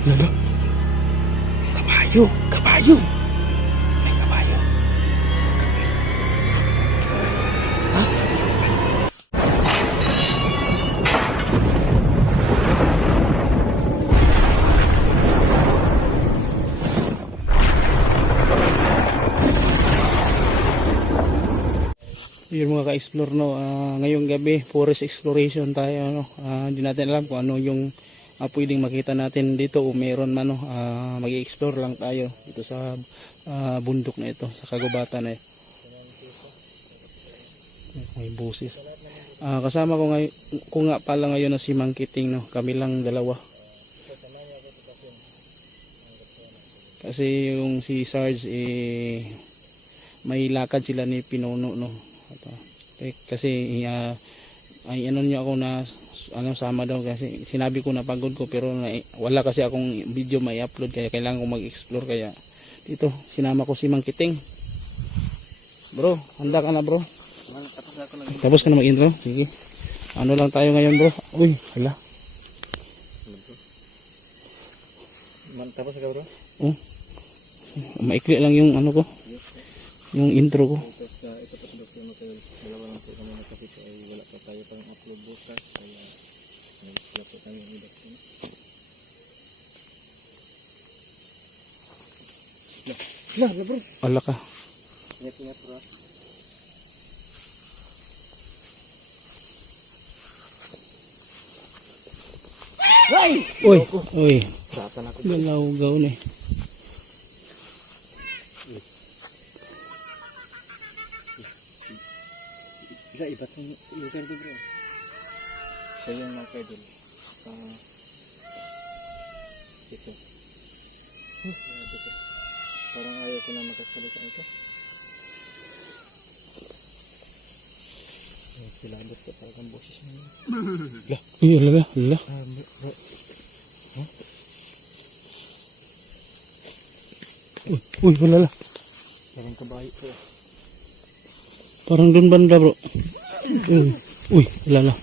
Lala. Kabayo. Kabayo. May kabayo. Ha? Yun mga ka-explore, no, ngayong gabi forest exploration tayo, no. Hindi natin alam kung ano yung pwedeng makita natin dito o meron man, no. Mag-explore lang tayo dito sa bundok na ito, sa kagubatan na ito. May busis. Kasama ko ngayon, kung nga pala ngayon na si Mang Kiting, no. Kami lang dalawa. Kasi yung si Sarge may lakad sila ni Pinuno, no. Kasi ay ano niya ako na sama daw, kasi sinabi ko na pagod ko, pero wala kasi akong video may upload, kaya kailangan ko mag-explore, kaya dito sinama ko si Mang Kiting. Bro, handa ka na bro? Tapos ka na mag-intro? Sige. Ano lang tayo ngayon bro? Uy, hala. Tapos ka bro? Maikli lang yung ano ko, yung intro ko. Dalawa lang po kami na kasi ay wala pa tayo pang upload bukas, kaya nag-upload po kami ng video. Lah bro. Ala ka. Ingat bro. Hoy! Uy. Satan ako. Galaw-gaw na eh. Iba itong lugar ko bro. Siya yung mga pedal. Dito. Dito. Parang ayaw ko na magkasalita ito. Kilabot ko talagang boses niya. Uy, ala. Bro. Uy, wala. Parang kabayo bro. Parang dun banda bro. Uy, wala.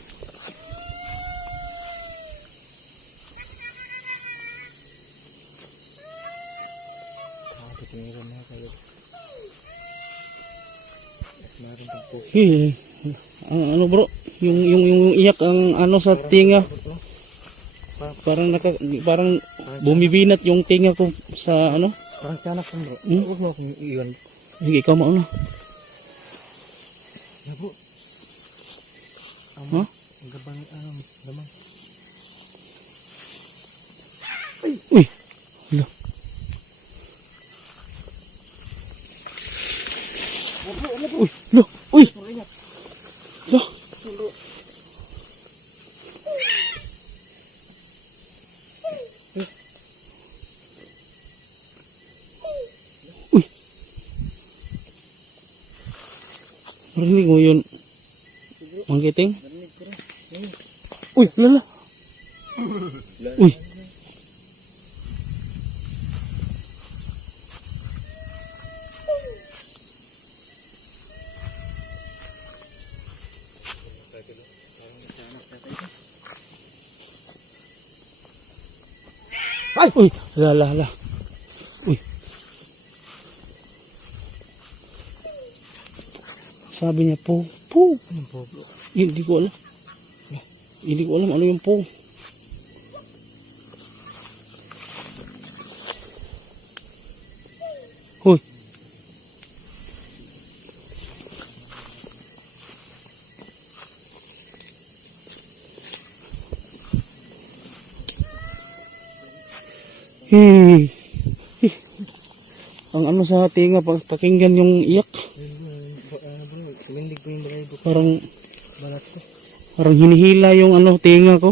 Tinira na kayo. Meron pang po. Ano bro? Yung iyak ang ano sa tinga. Parang bumibinat yung tinga ko sa ano? Parang tiyanak ko bro. Huwag mo akong iyon. Sige, ikaw mauna. Bro. Ha? Ang gabang lamang. Uy. Hala. Uy, lo. Uy. Lo. Uy. Marinig mo yun, Mang Kiting? Uy, lala. Uy. Ay, uy, lala. Uy. Sabi niya po. Anong po bro? Hindi ko alam. Hindi ko alam ano yung po. Hoy. Hey. Ang ano sa tinga, pakinggan yung iyak. Tumindig po yung bagay ko. Parang Balat ko. Parang hinihila yung ano tinga ko.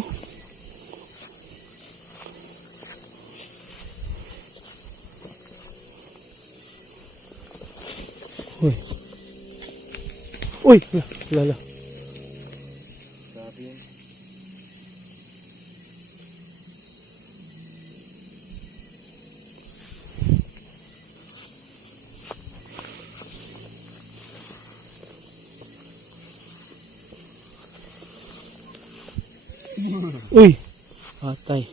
Uy, lala. Grabe yun. Uy, patay.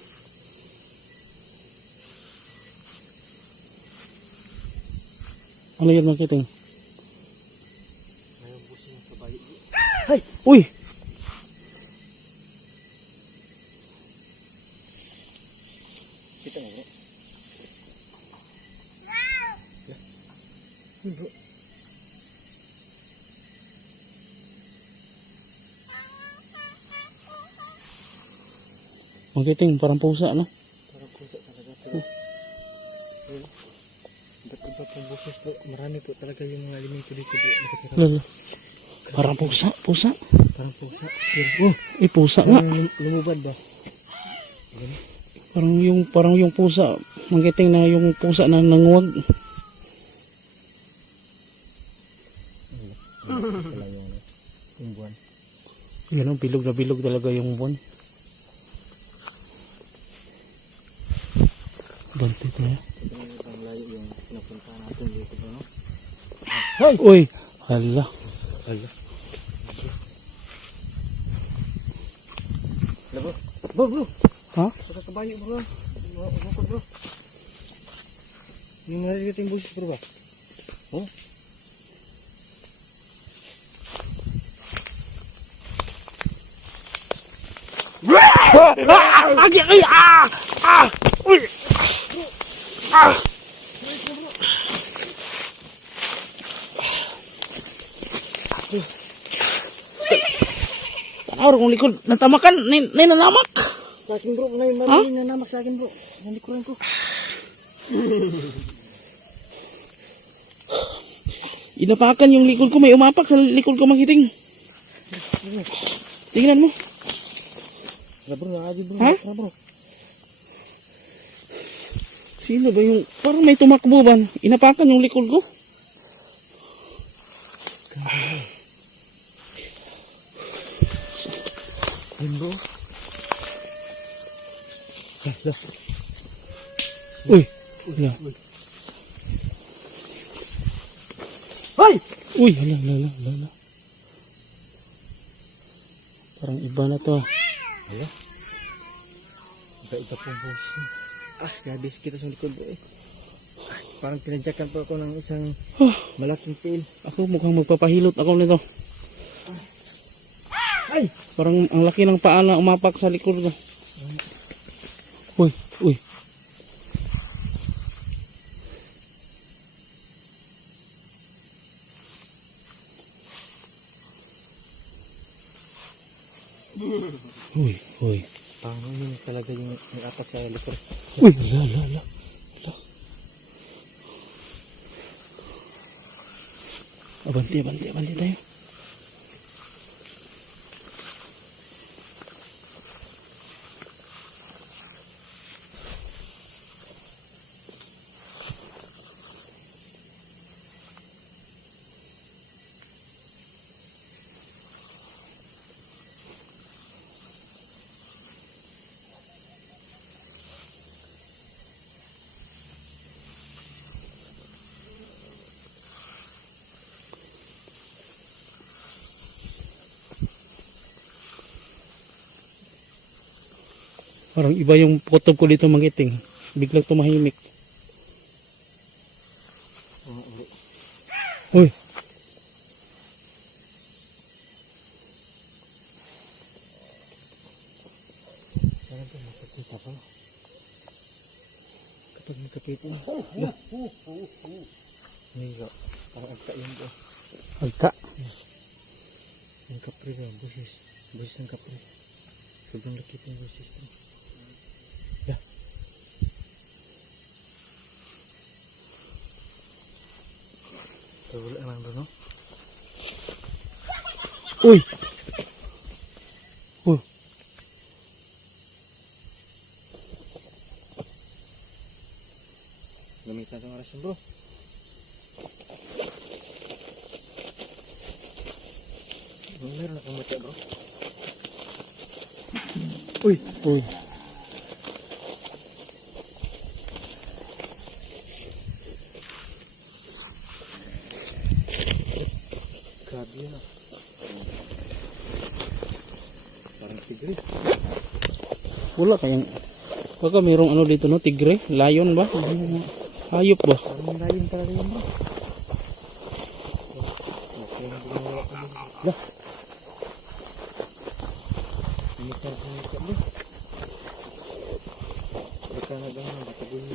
Ano yan mga kiting? Mayroong busing sa bayo. Uy! Kita mo bro. Bro. Mga kiting, parang pusa, no? Parang pusa talaga to. Ba't iba pong boses bro? Marami po talaga yung mga alimento dito bro. Nakatira. Lala. Parang pusa. Parang pusa. Pero, Pusa nga. lumubad ba? Parang yung pusa. Mga kiting na yung pusa na nanguwag. Wala yung buwan. Yan o, bilog na bilog talaga yung buwan. Bante tayo. Ito na yung layo yung pinapunta natin dito bro, no? Uy! Hala. Hala. Bro, bro. Ha? Sa kabayo bro. Bukod bro. Yung narinig yung boses bro ba? Oh? Tanaw kung likod. Natamakan. Nanamak. Sa akin bro, may marami na namak sa akin bro. Nandikuran ko. Inapakan yung likod ko. May umapak sa likod ko mga kiting. Tingnan mo. Wala bro, nakadi bro. Ha? Wala bro. Sino ba yung... Parang may tumakbo ba? Inapakan yung likod ko. Yun bro. Uy. Hala. Hoy! Uy. Hala. Parang iba na to. Hala. Iba pong boses. Gabis kita sa likod bro eh. Parang pinadyakan po ako ng isang malaking tail. Ako mukhang magpapahilot ako nito. Ay! Parang ang laki ng paa na umapak sa likod ko. Uy. Uy. Parang yun talaga yung apak sa likod. Uy, hala. Abanti tayo. Parang iba yung kutob ko dito magiting. Biglang tumahimik. Uy. Parang ito makakita pa. Kapag nagkapitin. Niga. Parang agka yun bro. Agka. Yung kapre bro. Busis ng kapre. Sobrang lakit yung busis bro. Yeah. Wala naman bro no? Uy. Gamitan ng oras yun bro. Meron akong mata bro. Uy. Grabe yun ah. Parang tigre. Wala kayang... Baka mayroong ano dito no? Tigre? Lion ba? Hayop ba? Parang layon talaga yun bro. Lah, Inikal bro. Baka nagang nagkabuli.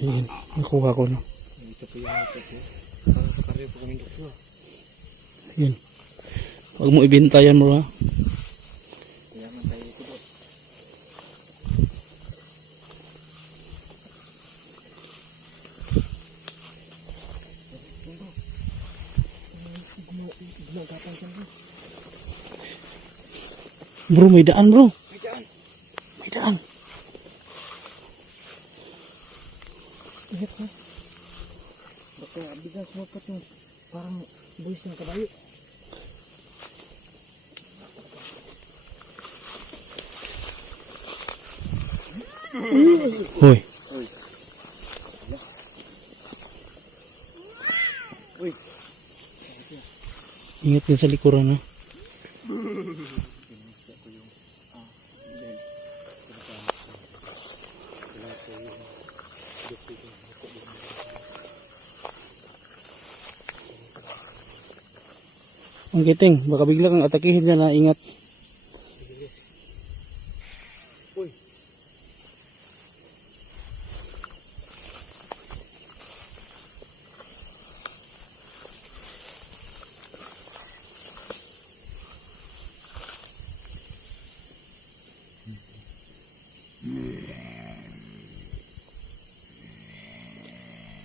ayun, nakuha ko na. Ito po yung ito po. Parang sa karyo po kami dito. Ayun. Huwag mo ibenta yan bro ha. Kaya man tayo dito bro. Gumagapan siya bro. Bro, may daan bro. May daan. May daan. Ingat ha. Baka bigla sumapat yung parang buwis ng kabayo. Hoy. Uy. Uy. Ingat din sa likuran ha. Ang kiting, baka bigla kang atakihin niya na ingat. Uy.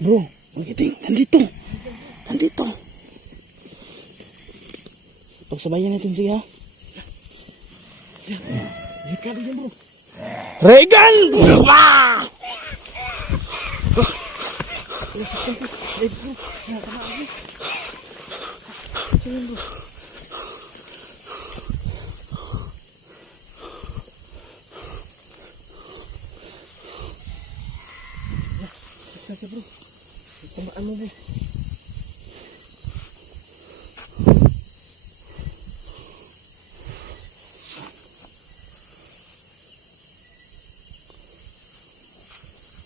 Bro, ang kiting, nandito. Nandito. Pagsabayan natin siya. Ingat ka din bro. Regan! Ah! Eh bro. Nakakamaan bro. Sige bro. Sakta siya bro. Tamaan mo bro.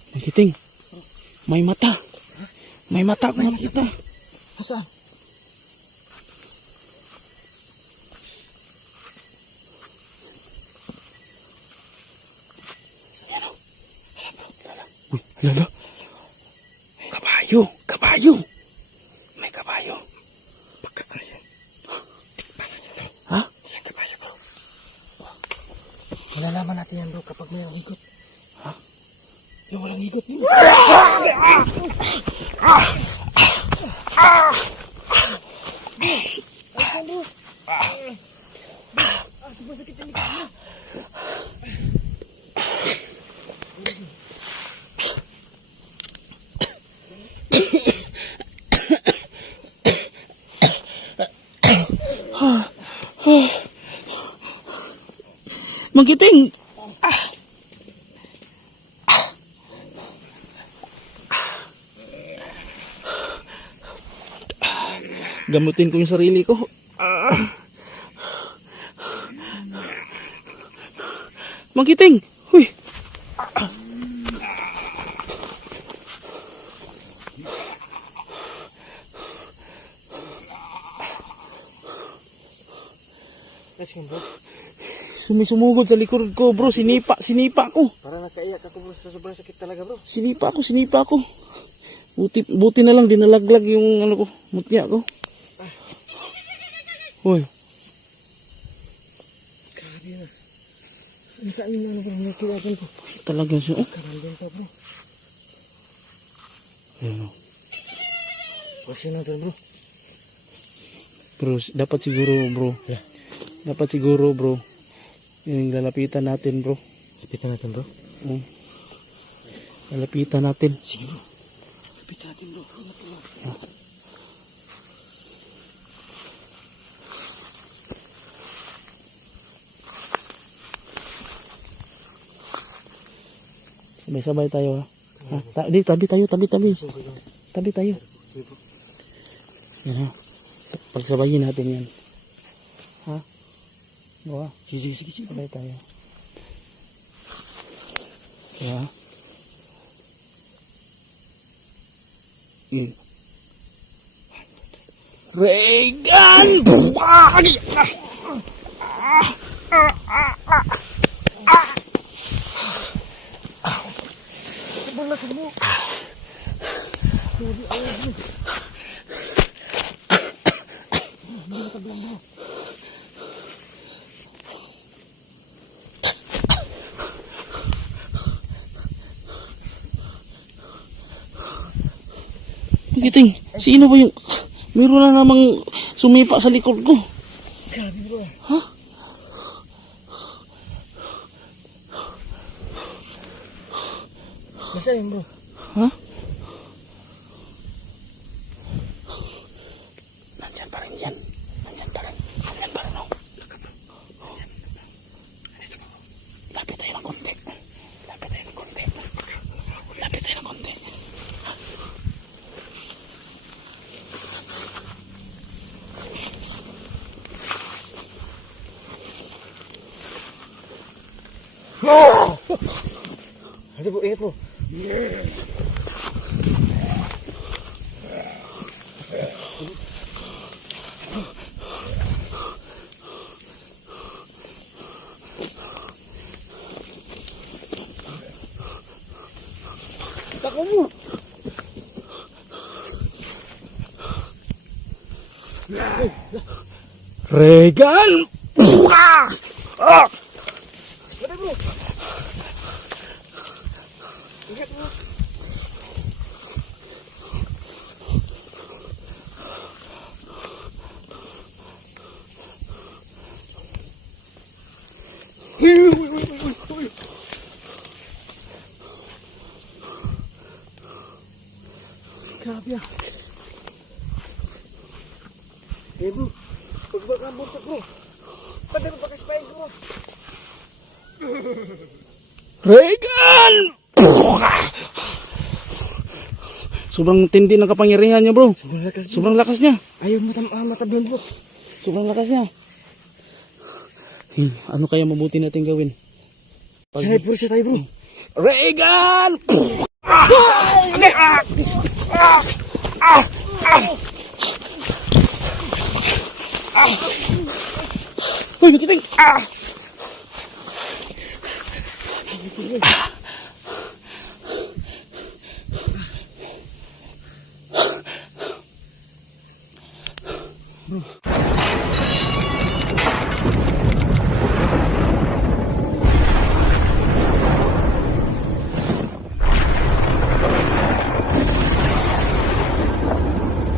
Ang kiting, may mata. May mata ako nakita. Asaan? Uy, lala. Kabayo, kabayo. May kabayo. Baka ano yan? Ha? Yan kabayo bro. Malalaman natin yan bro kapag may higot. Ha? Yung walang higot niyo. Sumasakit ang likod niya. Mang kiting. Gamutin ko yung sarili ko. Mang kiting. Huy. Let's go bro. Sumisumugod sa likod ko, bro. Sinipa ko. Para nakaiyak ako bro sa sobrang sakit talaga bro. Sinipa ko. Buti na lang dinalaglag yung ano ko, mutya ko. Hoy. Grabe na. Ang saan yung ano bro, nakikiwagan ko. Talaga siya. Oh. Karandun pa bro. Ayan, oh. Question natin bro. Bro, dapat siguro bro. Yung lalapitan natin bro. Lapitan natin bro. Lalapitan natin. Sige bro. Lapitan natin bro. Sabay-sabay tayo ha. Tabi tayo. Tabi tayo. Yan ha. Pagsabayin natin yan. Ha? Bawa. Sige. Sabay tayo. Ya. Regan! Sobrang lakas mo. Grabe, ayaw mo. Hindi nakablang mo. Giting, sino ba yung... Meron na namang sumipa sa likod ko. Grabe bro. Ha? Nasa yun bro? Ha? Nandyan pa rin yan. Nandyan pa rin. Nandyan pa rin oh. Lapit tayo ng konti. Lapit tayo ng konti. Lapit tayo ng konti. Ano bro, ingat mo. Tako mo. Regan! Ano bro? Ingat mo. Grabe ah. Eh bro, pagbaka ang buntot bro. Padalo pa ka-spine bro. Regan! Sobrang tindi ng kapangyarihan niya bro. Sobrang lakas bro. Sobrang lakas niya. Ayaw matablan bro. Sobrang lakas niya. Ano kaya mabuti natin gawin? Sanay puro siya tayo bro. Regan! Uy, makiting! Bro.